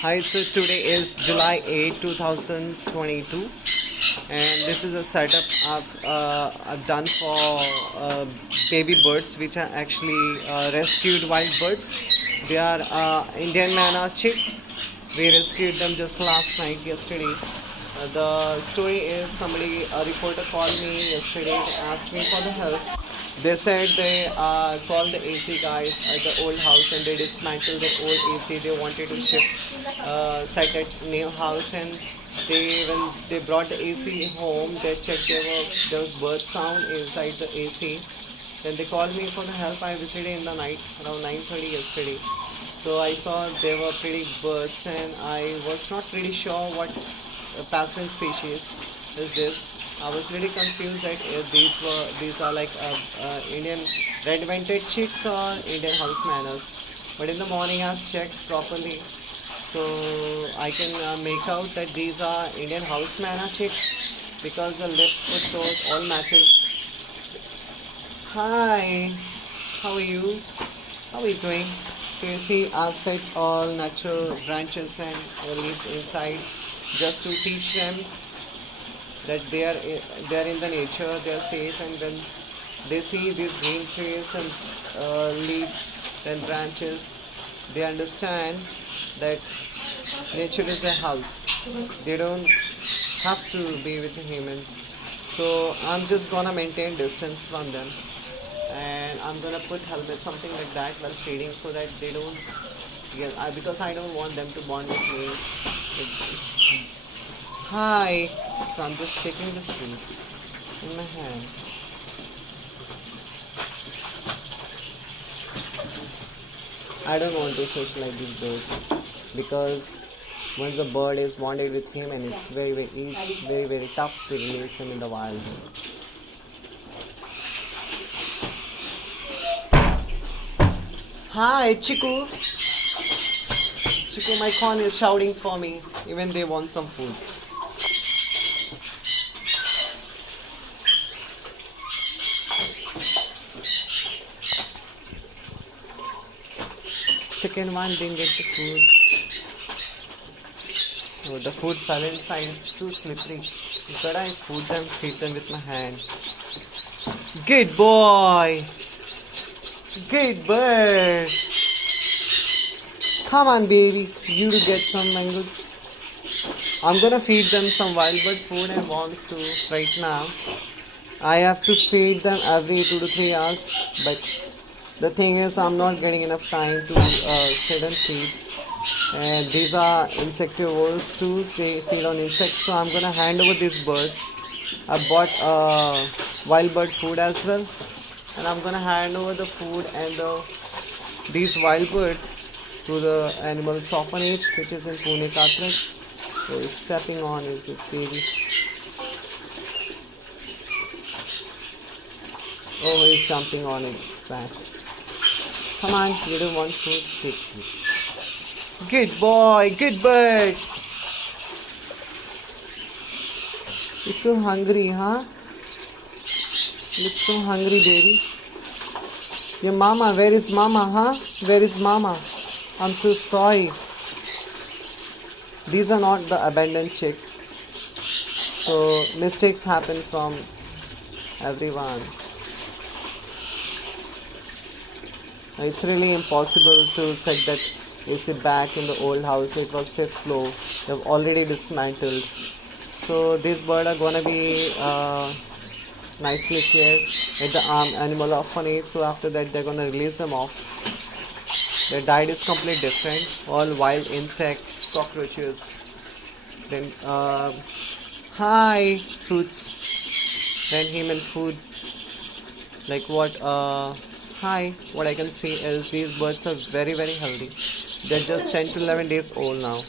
Hi, so today is July 8, 2022, and this is a setup I've done for baby birds, which are actually rescued wild birds. They are Indian manna chicks. We rescued them just last night, yesterday. The story is a reporter called me yesterday to ask me for the help. They said they called the AC guys at the old house and they dismantled the old AC. They wanted to set at new house, and when they brought the AC home, they checked there was bird sound inside the AC. Then they called me for the help. I visited in the night around 9:30 yesterday. So I saw there were pretty birds, and I was not really sure what passenger species is this. I was really confused that if these are like Indian red-vented chicks or Indian house manners. But in the morning I've checked properly, so I can make out that these are Indian house manna chicks because the lips, foot, all matches. Hi, how are you? How are you doing? So you see, I've set all natural branches and leaves inside just to teach them that they are in the nature, they are safe, and when they see these green trees and leaves and branches, they understand that nature is their house. They don't have to be with the humans. So I'm just gonna maintain distance from them, and I'm gonna put helmet, something like that, while feeding, so that they don't get. Because I don't want them to bond with me. Hi. So I'm just taking this food in my hand. I don't want to socialize these birds because once the bird is bonded with him, and it's very easy, very tough to release him in the wild. Hi, Chiku. Chiku, my corn is shouting for me. Even they want some food. Second one didn't get the food. Oh, the food fell inside. It's too slippery. But I feed them with my hand. Good boy. Good bird. Come on, baby. You to get some mangoes. I'm gonna feed them some wild bird food and worms too right now. I have to feed them every 2 to 3 hours, but the thing is, I'm not getting enough time to sit and feed. And these are insectivores too. They feed on insects, so I'm gonna hand over these birds. I bought wild bird food as well, and I'm gonna hand over the food and these wild birds to the animal orphanage, which is in Pune, Katra. So stepping on is this baby. Oh, he's jumping on its back. Come on, you don't want food? Good boy, good bird. You're so hungry, huh? Look so hungry, baby. Your mama, where is mama, huh? Where is mama? I'm so sorry. These are not the abandoned chicks. So mistakes happen from everyone. It's really impossible to set that AC back in the old house. It was 5th floor. They've already dismantled. So these birds are gonna be nicely cared at the animal orphanage. So after that, they're gonna release them off. Their diet is completely different. All wild insects, cockroaches. Then fruits. Then human food. Like what? What I can see is these birds are very healthy. They're just 10 to 11 days old now.